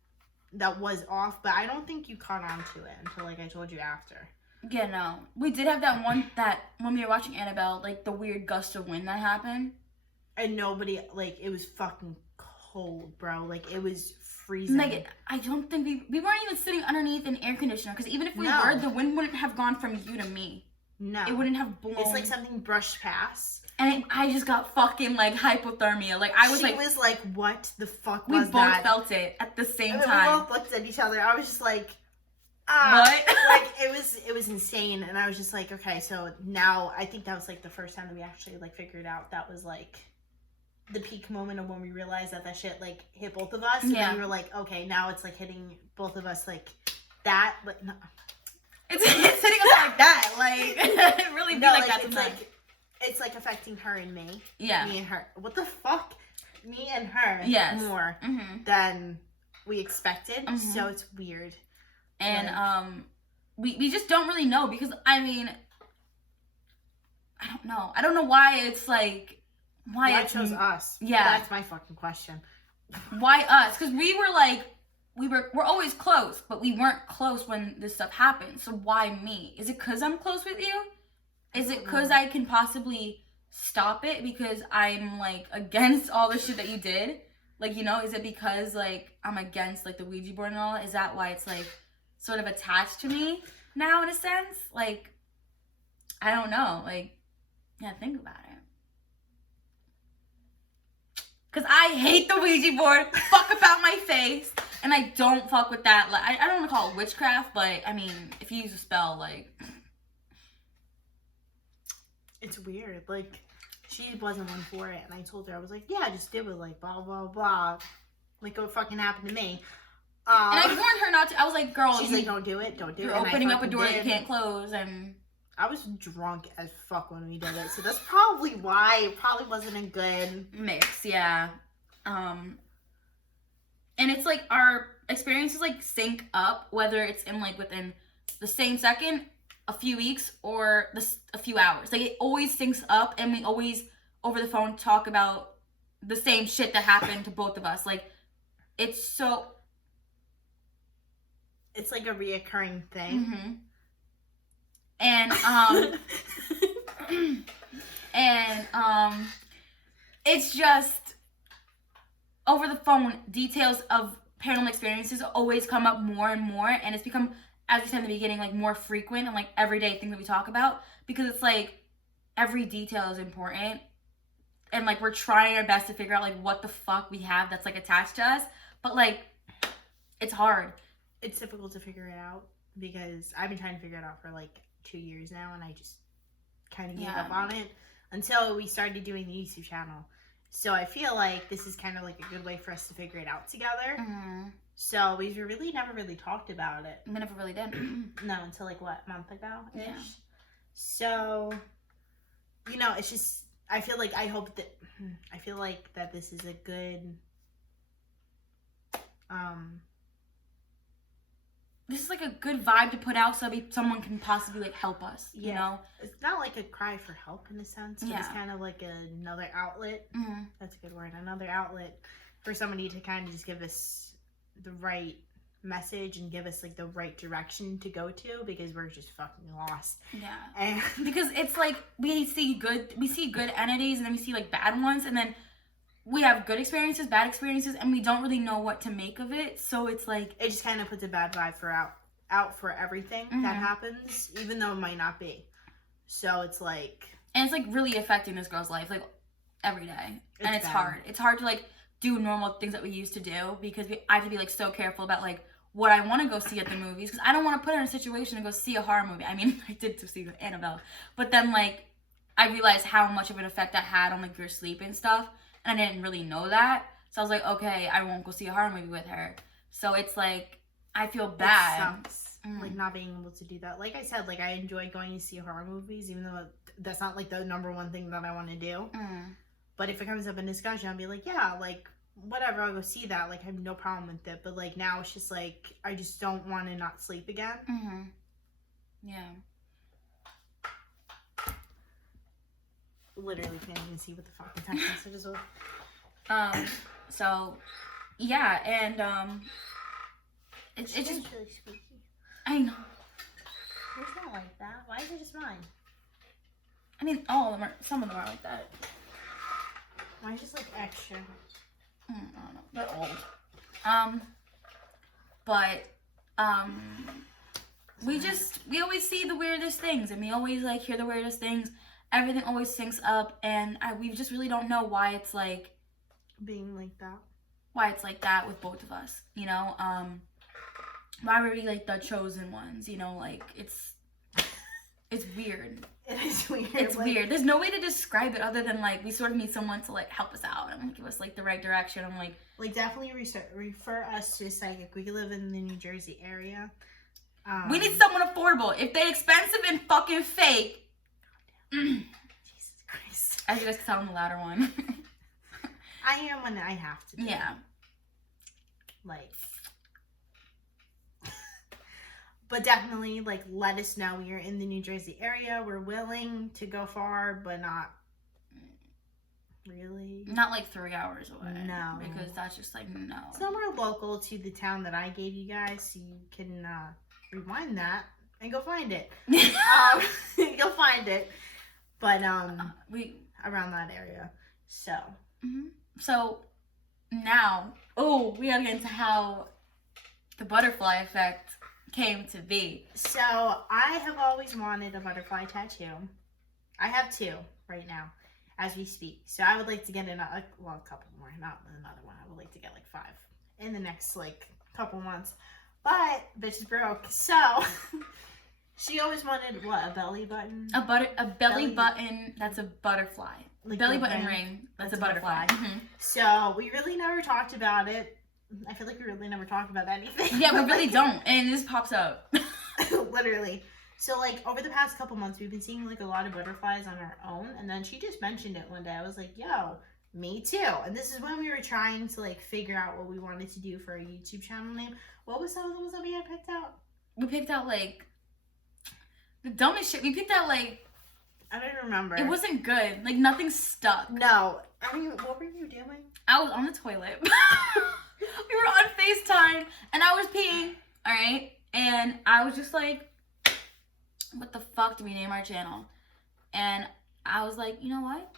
that was off, but I don't think you caught on to it until like I told you after. Yeah, no. We did have that one that when we were watching Annabelle, like the weird gust of wind that happened. And nobody, like, it was fucking cold, bro. Like, it was freezing. Like, I don't think we weren't even sitting underneath an air conditioner because even if we No. were, the wind wouldn't have gone from you to me. No. It wouldn't have blown. It's like something brushed past. And I just got fucking like hypothermia. Like I was She like, was like, what the fuck we was both that? felt it at the same And time. we both looked at each other. I was just like, What? Like it was insane. And I was just like, okay, so now I think that was like the first time that we actually like figured out that was like the peak moment of when we realized that shit like hit both of us. And then we were like, okay, now it's like hitting both of us like that, but no. It's hitting us like that. Like it really be like that sometimes. It's like affecting her and me. Yeah. Me and her. What the fuck? Me and her. Yes. More than we expected. Mm-hmm. So it's weird. And we just don't really know because I mean I don't know why it's like why it chose us. Yeah. That's my fucking question. Why us? Because we were like we're always close, but we weren't close when this stuff happened. So why me? Is it because I'm close with you? Is it because I can possibly stop it because I'm like against all the shit that you did? Like, you know, is it because like I'm against like the Ouija board and all? Is that why it's like sort of attached to me now in a sense? Like, I don't know. Like, yeah, think about it. Because I hate the Ouija board. Fuck about my face. And I don't fuck with that. Like, I don't want to call it witchcraft, but I mean, if you use a spell, like... It's weird. Like, she wasn't one for it. And I told her, I was like, yeah, just do it. Like, blah, blah, blah. Like, what fucking happened to me? And I warned her not to. I was like, girl, she's like, don't do it. Don't do it. You're opening up a door that you can't close. And I was drunk as fuck when we did it. So that's probably why. It probably wasn't a good mix. Yeah. And it's like our experiences like sync up, whether it's in like within the same second, a few weeks, or a few hours. Like it always syncs up, and we always over the phone talk about the same shit that happened to both of us. Like it's so. It's like a reoccurring thing. Mm-hmm. And it's just over the phone, details of paranormal experiences always come up more and more, and it's become, as we said in the beginning, like more frequent and like everyday thing that we talk about, because it's like every detail is important, and like we're trying our best to figure out like what the fuck we have that's like attached to us, but like it's hard. It's difficult to figure it out because I've been trying to figure it out for like 2 years now, and I just kind of gave up on it until we started doing the YouTube channel. So I feel like this is kind of like a good way for us to figure it out together. So we really never really talked about it. We never really did. No, until like what, a month ago-ish? Yeah. So, you know, it's just, I feel like that this is a good this is like a good vibe to put out so someone can possibly like help us, you know? It's not like a cry for help in a sense, but it's Yeah. kind of like another outlet. Mm-hmm. That's a good word. Another outlet for somebody to kind of just give us the right message and give us like the right direction to go to, because we're just fucking lost. Yeah. And because it's like we see good entities and then we see like bad ones, and then we have good experiences, bad experiences, and we don't really know what to make of it. So it's like it just kind of puts a bad vibe out for everything that happens, even though it might not be. So it's like, and it's like really affecting this girl's life like every day, and it's bad. hard. It's hard to like do normal things that we used to do because I have to be like so careful about like what I want to go see at the movies, because I don't want to put her in a situation to go see a horror movie. I mean, I did to see Annabelle, but then like I realized how much of an effect that had on like your sleep and stuff, and I didn't really know that. So I was like, okay, I won't go see a horror movie with her. So it's like I feel bad. It sucks, like not being able to do that. Like I said, like I enjoy going to see horror movies, even though that's not like the number one thing that I want to do. But if it comes up in discussion, I'll be like, yeah, like whatever, I'll go see that. Like I have no problem with it. But like now it's just like I just don't want to not sleep again. Yeah. Literally can't even see what the fucking text messages are. So yeah, and it's just really squeaky. I know. It's not like that. Why is it just mine? I mean, all of them are. Some of them are like that. Mine's just like extra. I don't know. They're old. But we always see the weirdest things, and we always like hear the weirdest things. Everything always syncs up, and we just really don't know why it's like being like that. Why it's like that with both of us, you know? Why were we like the chosen ones, you know? Like it's weird. It is weird. It's weird. There's no way to describe it other than like we sort of need someone to like help us out and give us like the right direction. I'm like definitely refer us to a psychic. We live in the New Jersey area. We need someone affordable. If they're expensive and fucking fake. Jesus Christ. I should just tell them the louder one. I am when I have to. Yeah. Like. But definitely, like, let us know. We are in the New Jersey area. We're willing to go far, but not really. Not like 3 hours away. No. Because that's just like, no. Somewhere local to the town that I gave you guys, so you can rewind that and go find it. You'll find it. But we around that area. So. So now, we gotta get into how the butterfly effect came to be. So I have always wanted a butterfly tattoo. I have 2 right now as we speak. So I would like to get a couple more, not another one. I would like to get like 5 in the next like couple months. But bitch is broke. So she always wanted what, a belly button? A belly button that's a butterfly. Like belly button ring that's a butterfly. So we really never talked about it. I feel like we really never talked about anything. Yeah, we really don't. And this pops up. Literally. So, like, over the past couple months, we've been seeing, like, a lot of butterflies on our own. And then she just mentioned it one day. I was like, yo, me too. And this is when we were trying to, like, figure out what we wanted to do for our YouTube channel name. What was some of the ones that we had picked out? We picked out, like, the dumbest shit. We picked out, like... I don't remember. It wasn't good. Like, nothing stuck. No. What were you doing? I was on the toilet. We were on FaceTime, and I was peeing, alright? And I was just like, what the fuck do we name our channel? And I was like, you know what?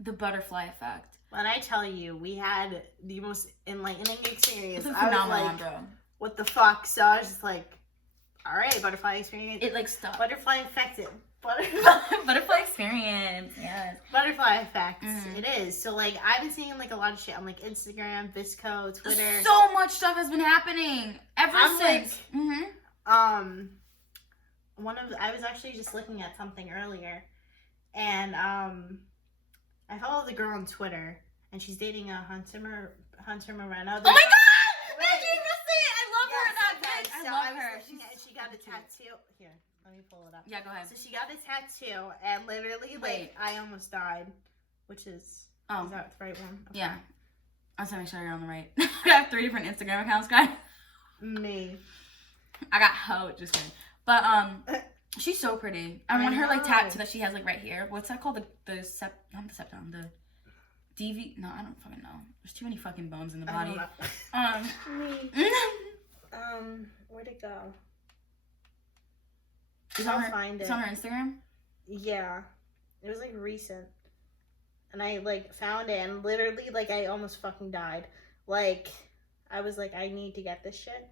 The butterfly effect. When I tell you, we had the most enlightening experience. It's a I was phenomenon, like, bro. what the fuck? So I was just like, alright, butterfly experience. It, like, stuck. Butterfly effective. Butterfly experience, yes. Butterfly effect. It is. So, like, I've been seeing, like, a lot of shit on, like, Instagram, Visco, Twitter. So much stuff has been happening ever since. Like, I was actually just looking at something earlier, and, I follow the girl on Twitter, and she's dating a Hunter Moreno. Oh my god! Did you even see it? I love her, that bitch. So I love her. She got a tattoo. Here, let me pull it up. Yeah, go ahead. So she got a tattoo, and literally, like, I almost died, which is, is that the right one? Okay. Yeah. I was trying to make sure you're on the right. I have 3 different Instagram accounts, guys. Me. I got hoed. Just kidding. But she's so pretty. I want her like tattoo that she has like right here. What's that called? The septum. The DV. No, I don't fucking know. There's too many fucking bones in the body. Where'd it go? I'll find it. It's on her Instagram? Yeah. It was like recent. And I like found it and literally like I almost fucking died. Like I was like, I need to get this shit.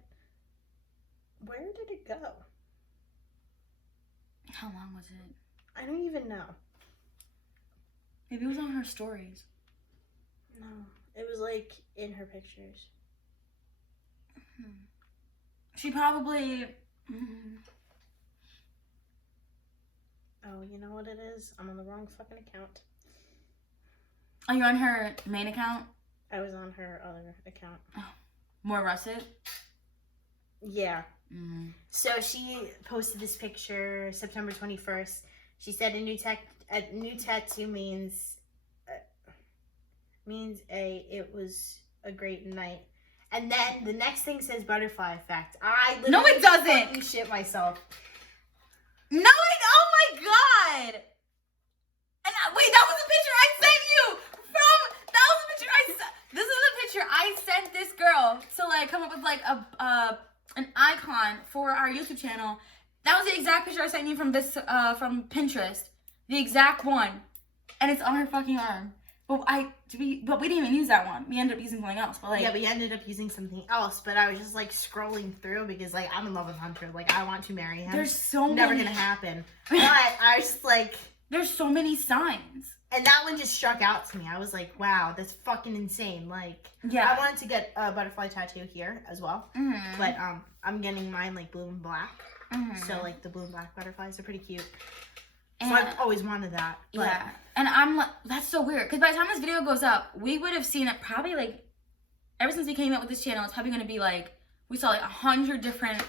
Where did it go? How long was it? I don't even know. Maybe it was on her stories. No. It was like in her pictures. She probably... Oh, you know what it is? I'm on the wrong fucking account. Are you on her main account? I was on her other account. Oh, more russet? Yeah. So she posted this picture September 21st. She said a new tattoo means it was a great night. And then the next thing says butterfly effect. I literally no, it doesn't. Fucking shit myself. No, oh my god! And wait, that was the picture I sent you from. That was the picture I sent. This is the picture I sent this girl to like come up with like an icon for our YouTube channel. That was the exact picture I sent you from this from Pinterest, the exact one, and it's on her fucking arm. But we didn't even use that one. We ended up using something else. But like, yeah, we ended up using something else. But I was just like scrolling through because like I'm in love with Hunter. Like I want to marry him. There's so never many. Gonna happen. But I was just like, there's so many signs. And that one just struck out to me. I was like, wow, that's fucking insane. Like, yeah, I wanted to get a butterfly tattoo here as well. But I'm getting mine like blue and black. So like the blue and black butterflies are pretty cute. So I've always wanted that. But... Yeah. And I'm like, that's so weird. Because by the time this video goes up, we would have seen it probably like, ever since we came out with this channel, it's probably going to be like, we saw like 100 different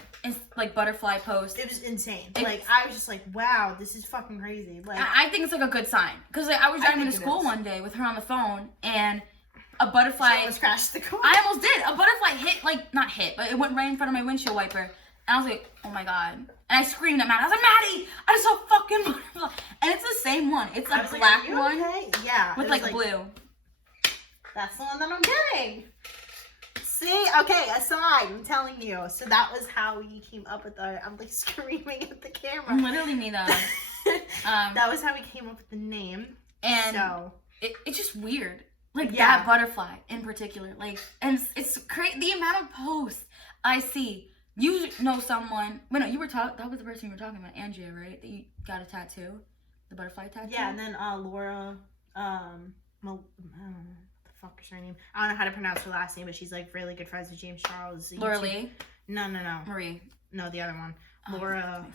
like butterfly posts. It was insane. Like, I was just like, wow, this is fucking crazy. Like, I think it's like a good sign. Because like, I was driving to school one day with her on the phone and a butterfly. She almost crashed the car. I almost did. A butterfly hit, like, not hit, but it went right in front of my windshield wiper. And I was like, oh my god. And I screamed at Maddie. I was like, Maddie, I just saw a fucking butterfly. And it's the same one. It's a black one. Okay? Yeah. With like blue. That's the one that I'm getting. See? Okay, aside, I'm telling you. So that was how we came up with our, I'm like screaming at the camera. Literally me though. That was how we came up with the name. And so it's just weird. Like that butterfly in particular. Like, and it's crazy. The amount of posts I see. You know someone. Wait, no, you were talking. That was the person you were talking about, Andrea, right? That you got a tattoo, the butterfly tattoo. Yeah, and then Laura. What the fuck is her name? I don't know how to pronounce her last name, but she's like really good friends with James Charles. Laura Lee. No. Marie. No, the other one. Laura.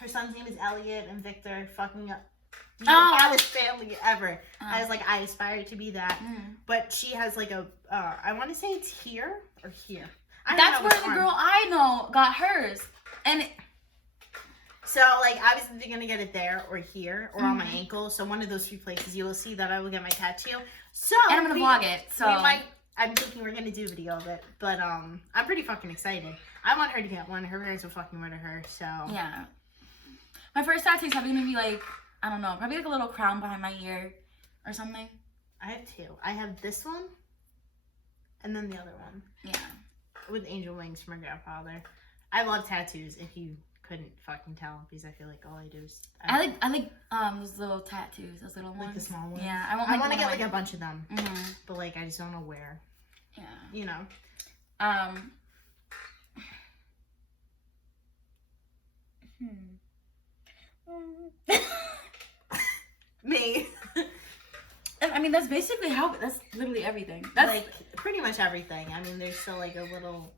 Her son's name is Elliot, and Victor. Fucking up. The hottest family ever. I was like, I aspire to be that. But she has like a. I want to say it's here or here. That's where the girl I know got hers. And so, like, I was either going to get it there or here or on my ankle. So, one of those few places you will see that I will get my tattoo. So, and I'm going to vlog it. So, I'm thinking we're going to do a video of it. But, I'm pretty fucking excited. I want her to get one. Her parents will fucking murder her. So, yeah. My first tattoo is probably going to be like, I don't know, probably like a little crown behind my ear or something. I have two. I have this one and then the other one. Yeah. With angel wings from my grandfather. I love tattoos, if you couldn't fucking tell, because I feel like all I do is... I like those little tattoos, those little ones. Like the small ones? Yeah, I want to get like a bunch of them, but like I just don't know where. Yeah. You know? Me. I mean, that's basically that's literally everything. That's like pretty much everything. I mean, there's still like a little.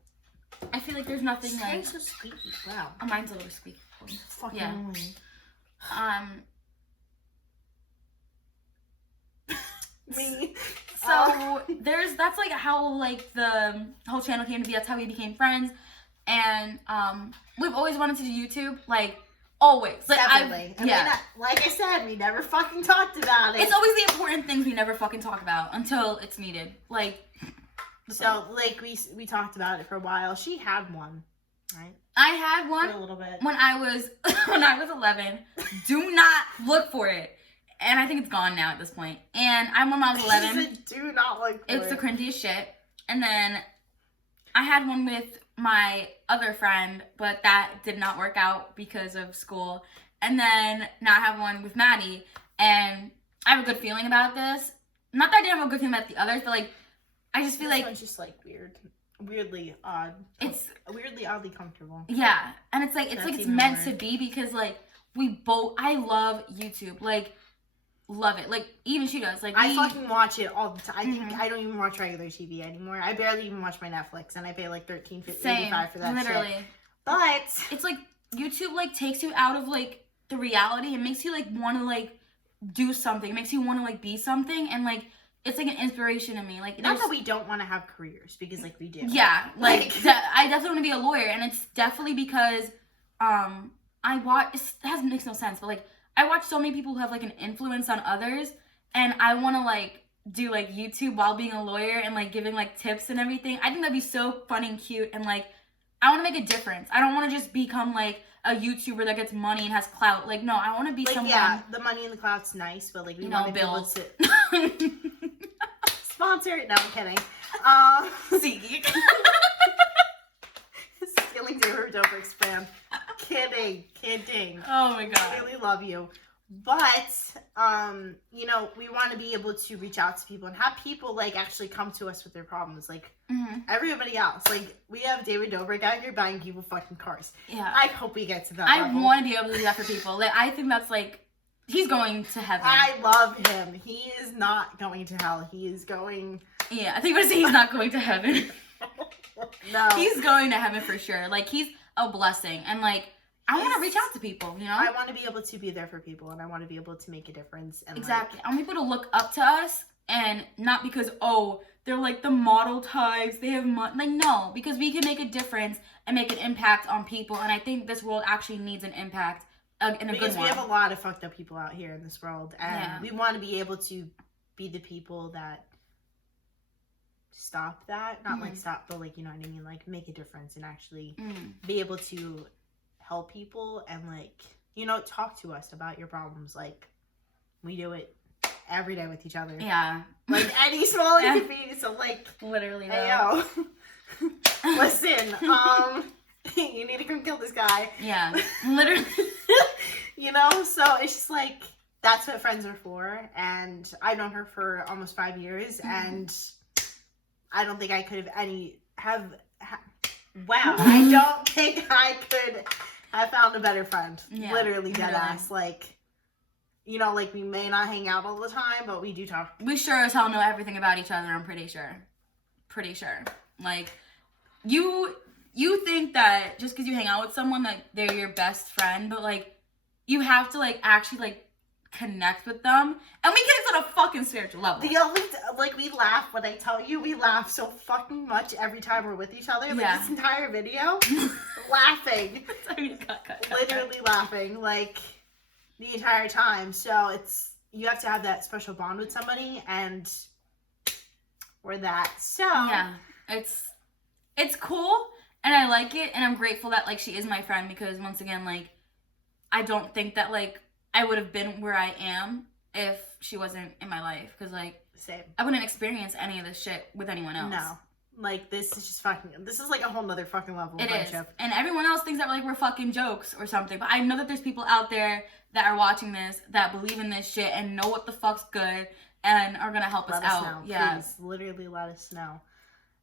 I feel like there's nothing like. So squeaky. Wow. Oh, mine's a little squeaky. Fucking annoying. Me. So that's like how like the whole channel came to be. That's how we became friends, and we've always wanted to do YouTube. Like. Always. Like, definitely. Like I said, we never fucking talked about it. It's always the important things we never fucking talk about until it's needed. Like, so, like, we talked about it for a while. She had one. Right. I had one For a little bit. when I was 11. Do not look for it. And I think it's gone now at this point. And I when I was 11. Do not look for It's the cringiest shit. And then I had one with my other friend, but that did not work out because of school. And then now I have one with Maddie, and I have a good feeling about this. Not that I didn't have a good feeling about the others, but like I just feel this like one's just like weirdly odd. It's weirdly oddly comfortable. Yeah, and it's like That's it's even meant weird. to be because like I love YouTube, like love it. Like even she does. Like I fucking watch it all the time. I think Mhm. I don't even watch regular TV anymore. I barely even watch my Netflix, and I pay like $13.85 same, for that literally. shit. But It's like YouTube like takes you out of like the reality and makes you like want to like do something. It makes you want to like be something, and like it's like an inspiration to me. Like not that we don't want to have careers, because like we do. Yeah, like I definitely want to be a lawyer, and it's definitely because I watch. It makes no sense, but like I watch so many people who have like an influence on others, and I want to like do like YouTube while being a lawyer and like giving like tips and everything. I think that'd be so funny and cute, and like I want to make a difference. I don't want to just become like a YouTuber that gets money and has clout. Like no, I want to be Like someone. yeah, the money in the cloud's nice, but like we want to be able bills. to sponsor. No, I'm kidding. See. Stealing David Dobrik's brand. Kidding. Oh my I god. really love you. But, you know, we want to be able to reach out to people and have people, like, actually come to us with their problems. Like, everybody else. Like, we have David Dobrik out here buying people fucking cars. Yeah. I hope we get to that I level. want to be able to do that for people. Like, I think that's like, he's going to heaven. I love him. He is not going to hell. He is going... Yeah, I think we're saying he's not going to heaven. No. He's going to heaven for sure. Like, he's a blessing. And, like, I want to reach out to people, you know? I want to be able to be there for people, and I want to be able to make a difference. And Exactly. I want people to look up to us, and not because, oh, they're like the model types, they have money. Like, no, because we can make a difference and make an impact on people. And I think this world actually needs an impact in a good one. Because we have a lot of fucked up people out here in this world, and Yeah. we want to be able to be the people that stop that. Not like stop, but like, you know what I mean? Like, make a difference and actually be able to help people and, like, you know, talk to us about your problems. Like, we do it every day with each other. Yeah. Like, any small inconvenience. So, like, Literally, hey, yo. Listen, you need to come kill this guy. Yeah. Literally. You know? So, it's just, like, that's what friends are for. And I've known her for almost 5 years. And I don't think I could have wow. I don't think I could have found a better friend. Yeah, Literally dead really. ass. Like, you know, like, we may not hang out all the time, but we do talk. We sure as hell know everything about each other, I'm pretty sure. Pretty sure. Like, you think that just because you hang out with someone that they're your best friend, but, like, you have to, like, actually, like, connect with them. And we connect on a fucking spiritual level. The only, like, we laugh, when I tell you, we laugh so fucking much every time we're with each other. Like, Yeah. this entire video, laughing. Sorry, cut. Literally laughing, like, the entire time. So you have to have that special bond with somebody, and we're that. So Yeah. It's cool, and I like it, and I'm grateful that, like, she is my friend, because once again, like, I don't think that, like, I would have been where I am if she wasn't in my life, because, like, same. I wouldn't experience any of this shit with anyone else. No. Like, this is just this is like a whole nother fucking level of It is. friendship. And everyone else thinks that, like, we're fucking jokes or something. But I know that there's people out there that are watching this that believe in this shit and know what the fuck's good and are gonna help us out. Know, yeah. please. Literally let us know.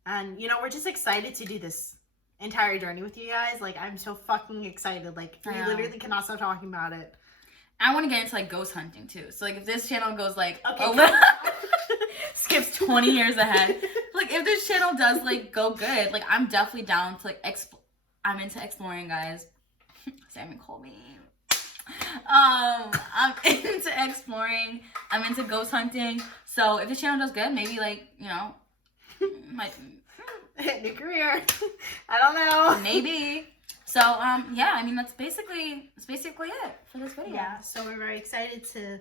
And, you know, we're just excited to do this entire journey with you guys. Like, I'm so fucking excited. Like, we literally cannot stop talking about it. I want to get into, like, ghost hunting, too. So, like, if this channel goes, like, Okay, skips 20 years ahead. Like, if this channel does, like, go good, like, I'm definitely down to, like, I'm into exploring, guys. Sammy called me. I'm into exploring. I'm into ghost hunting. So, if this channel does good, maybe, like, you know, like, new career. I don't know. maybe. So, yeah, I mean, that's basically it for this video. Yeah, so we're very excited to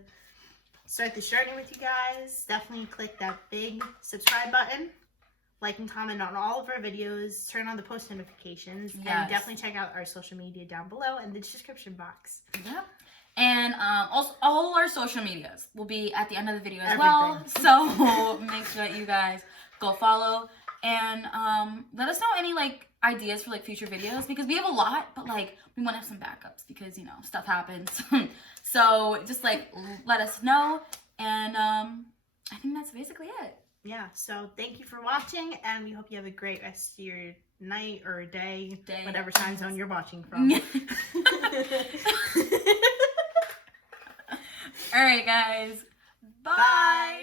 start this journey with you guys. Definitely click that big subscribe button. like and comment on all of our videos, turn on the post notifications, Yes. and definitely check out our social media down below in the description box. Yep. And also, all our social medias will be at the end of the video as Everything. well. So make sure that you guys go follow and let us know any like ideas for like future videos, because we have a lot, but like we want to have some backups because you know stuff happens. So just like let us know, and I think that's basically it. Yeah, so thank you for watching, and we hope you have a great rest of your night or day. Whatever time zone you're watching from. All right, guys. Bye. Bye.